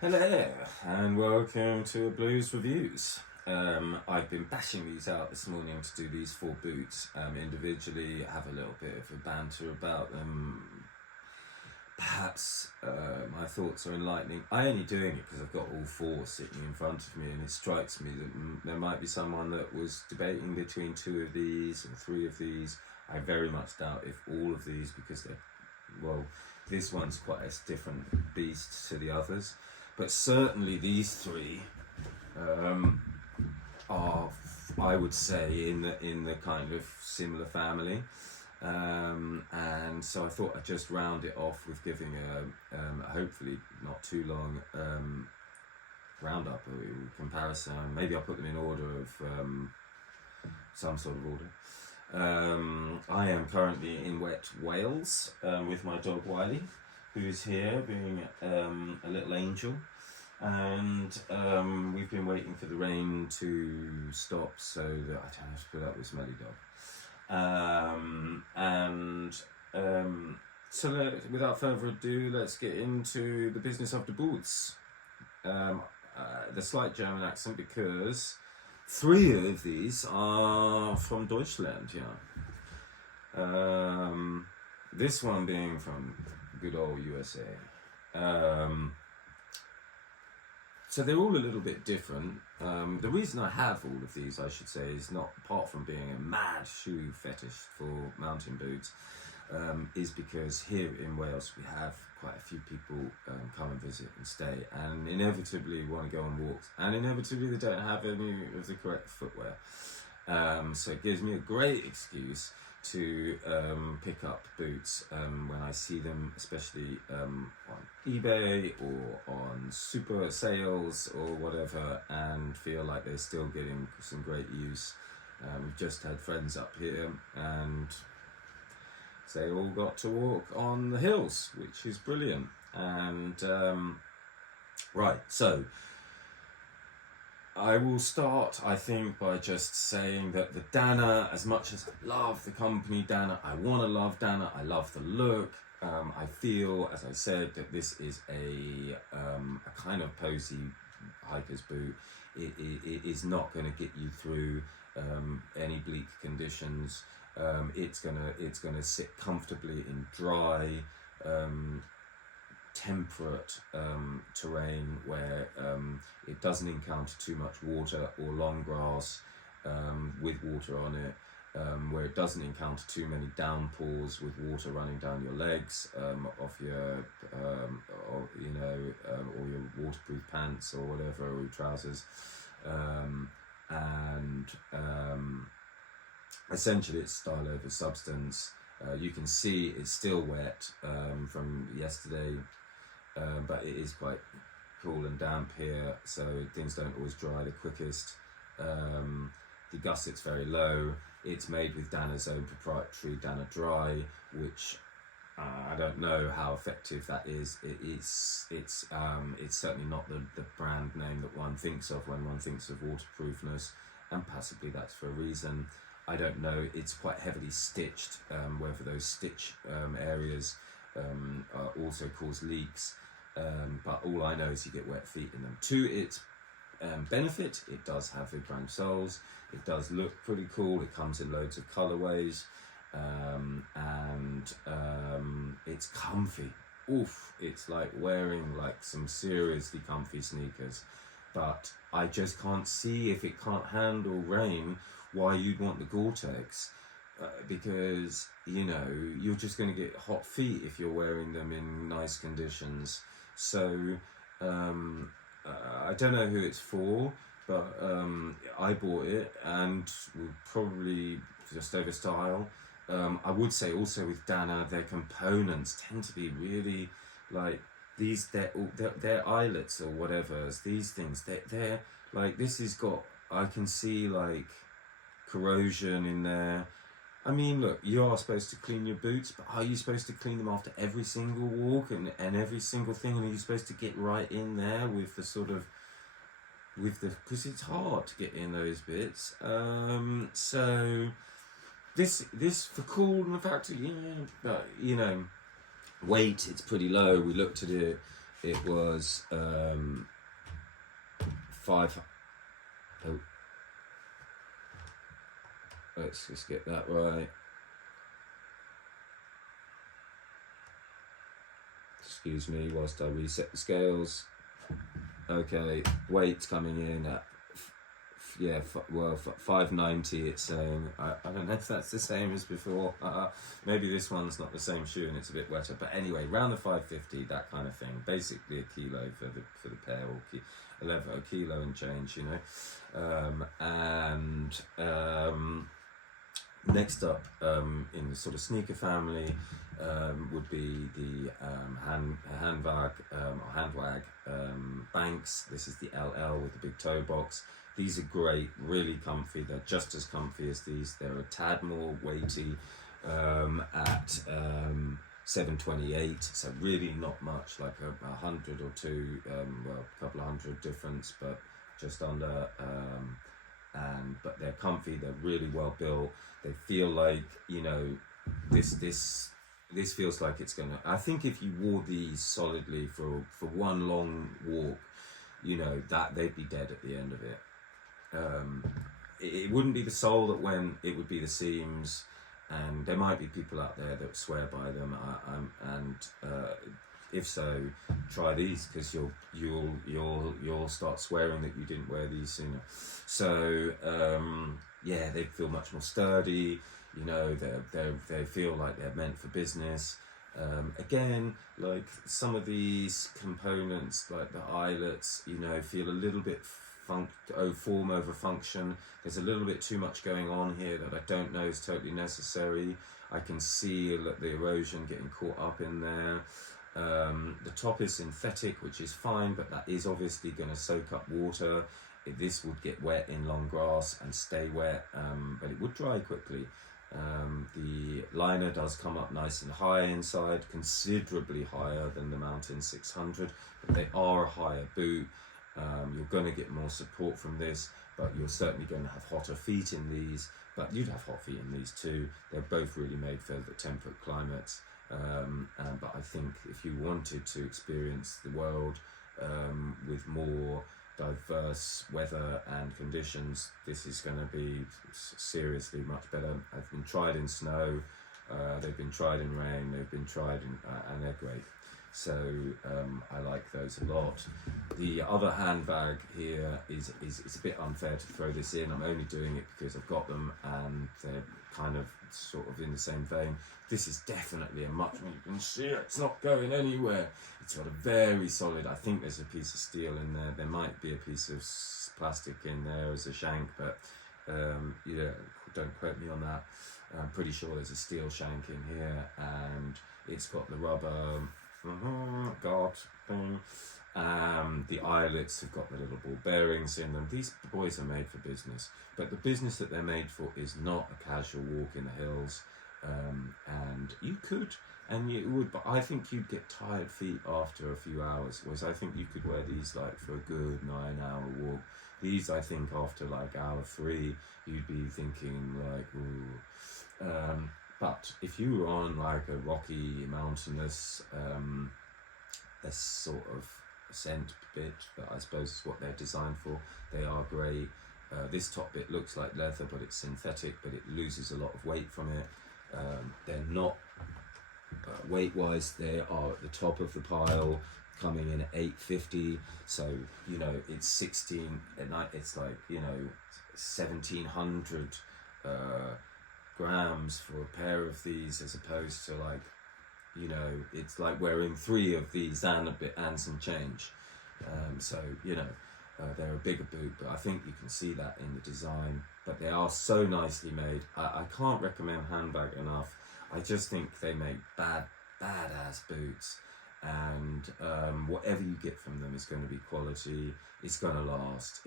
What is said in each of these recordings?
Hello and welcome to Blues Reviews. I've been bashing these out this morning to do these 4 boots individually, have a little bit of a banter about them. Perhaps my thoughts are enlightening. I'm only doing it because I've got all 4 sitting in front of me, and it strikes me that there might be someone that was debating between 2 of these and 3 of these. I very much doubt if all of these, because this one's quite a different beast to the others. But certainly these 3 are, I would say, in the kind of similar family, and so I thought I'd just round it off with giving a hopefully not too long roundup or comparison. Maybe I'll put them in order of some sort of order. I am currently in wet Wales with my dog Wiley, who's here being a little angel, and we've been waiting for the rain to stop so that I don't have to put up with smelly dog. So without further ado, let's get into the business of the boots. The slight German accent, because 3 of these are from Deutschland, this one being from good old USA. So they're all a little bit different. The reason I have all of these, I should say, is not, apart from being a mad shoe fetish for mountain boots, is because here in Wales we have quite a few people come and visit and stay, and inevitably want to go on walks, and inevitably they don't have any of the correct footwear. So it gives me a great excuse to pick up boots when I see them, especially on eBay or on super sales or whatever, and feel like they're still getting some great use. We've just had friends up here and they all got to walk on the hills, which is brilliant. And right, so I will start, I think, by just saying that the Dana, as much as I love the company Dana, I want to love Dana, I love the look, I feel, as I said, that this is a kind of posy hiker's boot. It is not going to get you through any bleak conditions. It's gonna sit comfortably in dry, temperate terrain where it doesn't encounter too much water or long grass with water on it, where it doesn't encounter too many downpours with water running down your legs, off your or your waterproof pants or whatever, or your trousers, essentially it's style over substance. You can see it's still wet from yesterday, but it is quite cool and damp here, so things don't always dry the quickest. The gusset's very low. It's made with Dana's own proprietary Dana Dry, which I don't know how effective that is. It's certainly not the brand name that one thinks of when one thinks of waterproofness, and possibly that's for a reason. I don't know. It's quite heavily stitched, whether those stitch areas also cause leaks, but all I know is you get wet feet in them. To its benefit, it does have Vibram soles, it does look pretty cool, it comes in loads of colourways, and it's comfy. Oof, it's like wearing like some seriously comfy sneakers, but I just can't see, if it can't handle rain, why you'd want the Gore-Tex, because you're just going to get hot feet if you're wearing them in nice conditions. So I don't know who it's for, but I bought it and will probably just over style. I would say also with Dana, their components tend to be really like these, their eyelets or whatever, these things, they're like, this has got, I can see like corrosion in there. I mean, look, you are supposed to clean your boots, but are you supposed to clean them after every single walk and every single thing? And are you supposed to get right in there with the sort of, because it's hard to get in those bits. So this for cool and the fact, but weight, it's pretty low. We looked at it. it was five. Oh, let's just get that right. Excuse me whilst I reset the scales. Okay, weight coming in at, yeah, well, 590 it's saying. I don't know if that's the same as before. Maybe this one's not the same shoe and it's a bit wetter. But anyway, round the 550, that kind of thing. Basically a kilo for the pair, or a kilo and change, you know. Next up in the sort of sneaker family would be the Hanwag Banks. This is the LL with the big toe box. These are great, really comfy. They're just as comfy as these. They're a tad more weighty at 728. So really not much, like a 100 or two, well, a couple of hundred difference, but just under. But they're comfy. They're really well built. They feel like, you know, this feels like it's gonna. I think if you wore these solidly for one long walk, you know, that they'd be dead at the end of it. It wouldn't be the sole that went. It would be the seams, and there might be people out there that swear by them. If so, try these, because you'll start swearing that you didn't wear these sooner. So yeah, they feel much more sturdy. You know, they feel like they're meant for business. Again, like some of these components, like the eyelets, you know, feel a little bit form over function. There's a little bit too much going on here that I don't know is totally necessary. I can see the erosion getting caught up in there. The top is synthetic, which is fine, but that is obviously going to soak up water. This would get wet in long grass and stay wet, but it would dry quickly. The liner does come up nice and high inside, considerably higher than the Mountain 600, but they are a higher boot. You're going to get more support from this, but you're certainly going to have hotter feet in these, but you'd have hot feet in these too. They're both really made for the temperate climates. But I think if you wanted to experience the world with more diverse weather and conditions, this is going to be seriously much better. I've been tried in snow, they've been tried in rain, they've been tried in, and they're great. So I like those a lot. The other handbag here is it's a bit unfair to throw this in. I'm only doing it because I've got them and they're kind of sort of in the same vein. This is definitely a much, you can see it's not going anywhere. It's got a very solid, I think there's a piece of steel in there. There might be a piece of plastic in there as a shank, but you know, don't quote me on that. I'm pretty sure there's a steel shank in here, and it's got the rubber guard thing. The eyelets have got the little ball bearings in them. These boys are made for business, but the business that they're made for is not a casual walk in the hills. And you could, and you would, but I think you'd get tired feet after a few hours, whereas I think you could wear these like for a good 9-hour walk. These, I think, after like hour 3, you'd be thinking like, ooh. But if you were on like a rocky, mountainous, this sort of ascent bit, that I suppose is what they're designed for, they are great. This top bit looks like leather, but it's synthetic, but it loses a lot of weight from it. They're not, weight-wise, they are at the top of the pile, coming in at 850. So, you know, it's 16 at night. It's like, you know, 1700 grams for a pair of these, as opposed to like, you know, it's like wearing 3 of these and a bit and some change. So, you know, they're a bigger boot, but I think you can see that in the design. But they are so nicely made. I can't recommend Handbag enough. I just think they make badass boots, and whatever you get from them is going to be quality. It's going to last.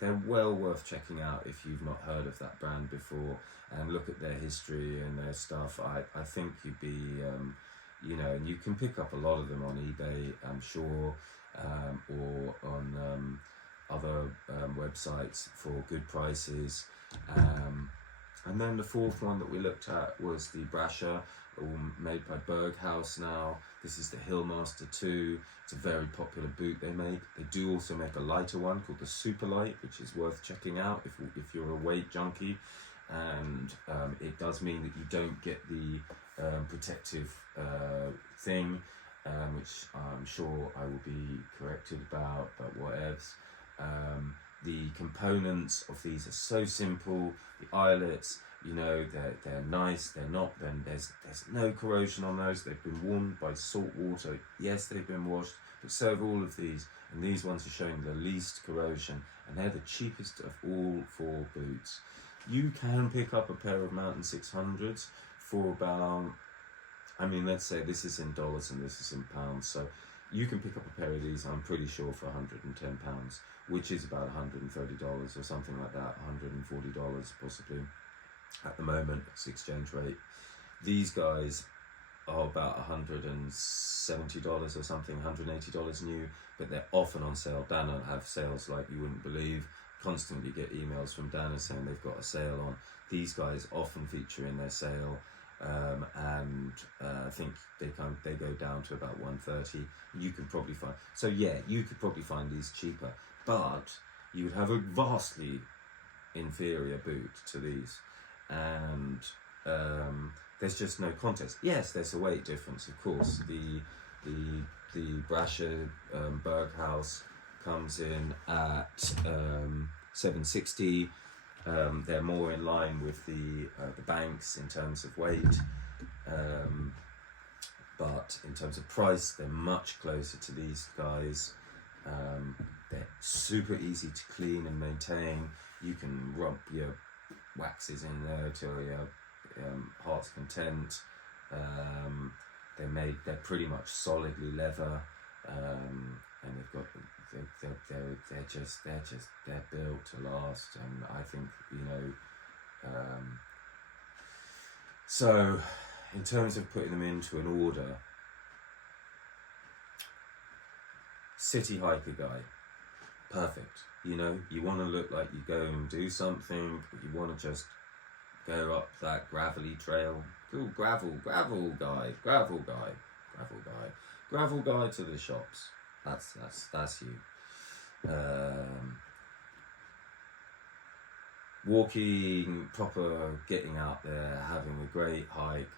They're well worth checking out if you've not heard of that brand before, and look at their history and their stuff. I think you'd be, you know, and you can pick up a lot of them on eBay, I'm sure, or on other websites for good prices. And then the fourth one that we looked at was the Brasher, all made by Berghaus now. This is the Hillmaster 2. It's a very popular boot they make. They do also make a lighter one called the Super Light, which is worth checking out if you're a weight junkie. And it does mean that you don't get the protective thing, which I'm sure I will be corrected about, but whatevs. The components of these are so simple. The eyelets, you know, they're nice. They're not. Then there's no corrosion on those. They've been warmed by salt water. Yes, they've been washed, but so have all of these. And these ones are showing the least corrosion, and they're the cheapest of all 4 boots. You can pick up a pair of Mountain 600s for about, I mean, let's say this is in dollars and this is in pounds, so you can pick up a pair of these, I'm pretty sure, for £110, which is about $130 or something like that, $140 possibly at the moment, it's exchange rate. These guys are about $170 or something, $180 new, but they're often on sale. Dana have sales like you wouldn't believe. Constantly get emails from Dana saying they've got a sale on. These guys often feature in their sale, and I think they go down to about $130. You can probably find, so yeah, you could probably find these cheaper, but you would have a vastly inferior boot to these, and there's just no contest. Yes, there's a weight difference, of course. The Brasher Berghaus comes in at 760. They're more in line with the Banks in terms of weight, but in terms of price, they're much closer to these guys. They're super easy to clean and maintain. You can rub your waxes in there till your heart's content. They're pretty much solidly leather, and they've got they're built to last. And I think, you know, so in terms of putting them into an order, city hiker guy, perfect. You know, you want to look like you go and do something, but you want to just go up that gravelly trail. Cool, gravel guy to the shops. That's you. Walking proper, getting out there, having a great hike,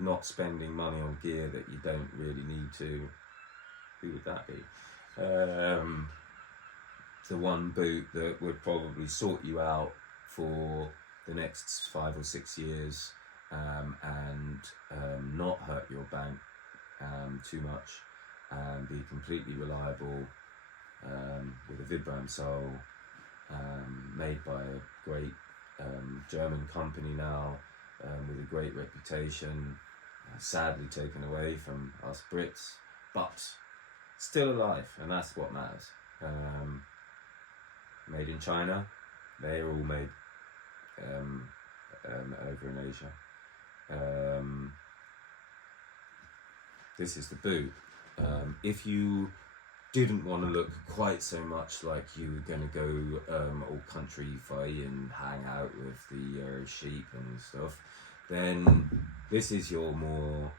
not spending money on gear that you don't really need to. Who would that be? The one boot that would probably sort you out for the next 5 or 6 years, and not hurt your bank too much, and be completely reliable, with a Vibram sole, made by a great German company now, with a great reputation, sadly taken away from us Brits, but still alive, and that's what matters. Made in China. They are all made over in Asia. This is the boot. If you didn't want to look quite so much like you were going to go all country-fy and hang out with the sheep and stuff, then this is your more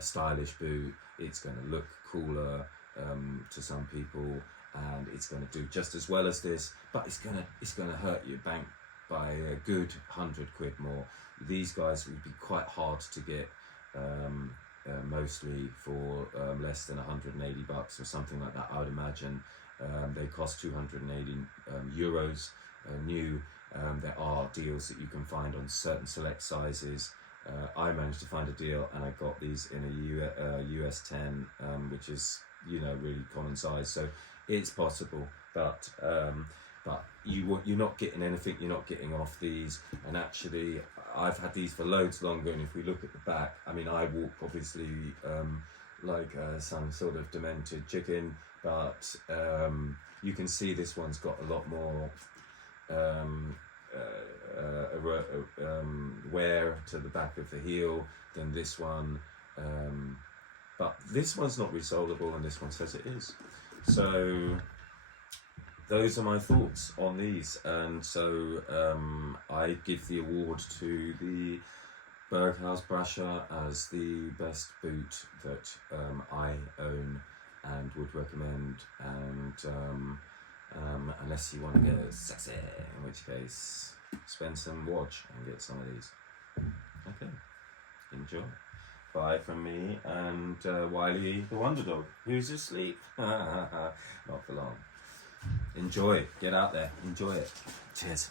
stylish boot. It's going to look cooler to some people, and it's going to do just as well as this, but it's going to hurt your bank by a good £100 more. These guys would be quite hard to get, mostly for less than $180 or something like that, I would imagine. They cost 280 euros new. There are deals that you can find on certain select sizes. I managed to find a deal, and I got these in a US 10, which is, you know, really common size. So it's possible, but you're not getting anything. You're not getting off these. And actually, I've had these for loads longer. And if we look at the back, I mean, I walk obviously like some sort of demented chicken, but you can see this one's got a lot more wear to the back of the heel than this one. But this one's not resolable, and this one says it is. So those are my thoughts on these, and so I give the award to the Berghaus Brasher as the best boot that I own and would recommend, and unless you want to get sexy, in which case spend some watch and get some of these. Okay, enjoy. Bye from me and Wiley the Wonder Dog, who's asleep. Not for long. Enjoy, get out there, enjoy it. Cheers.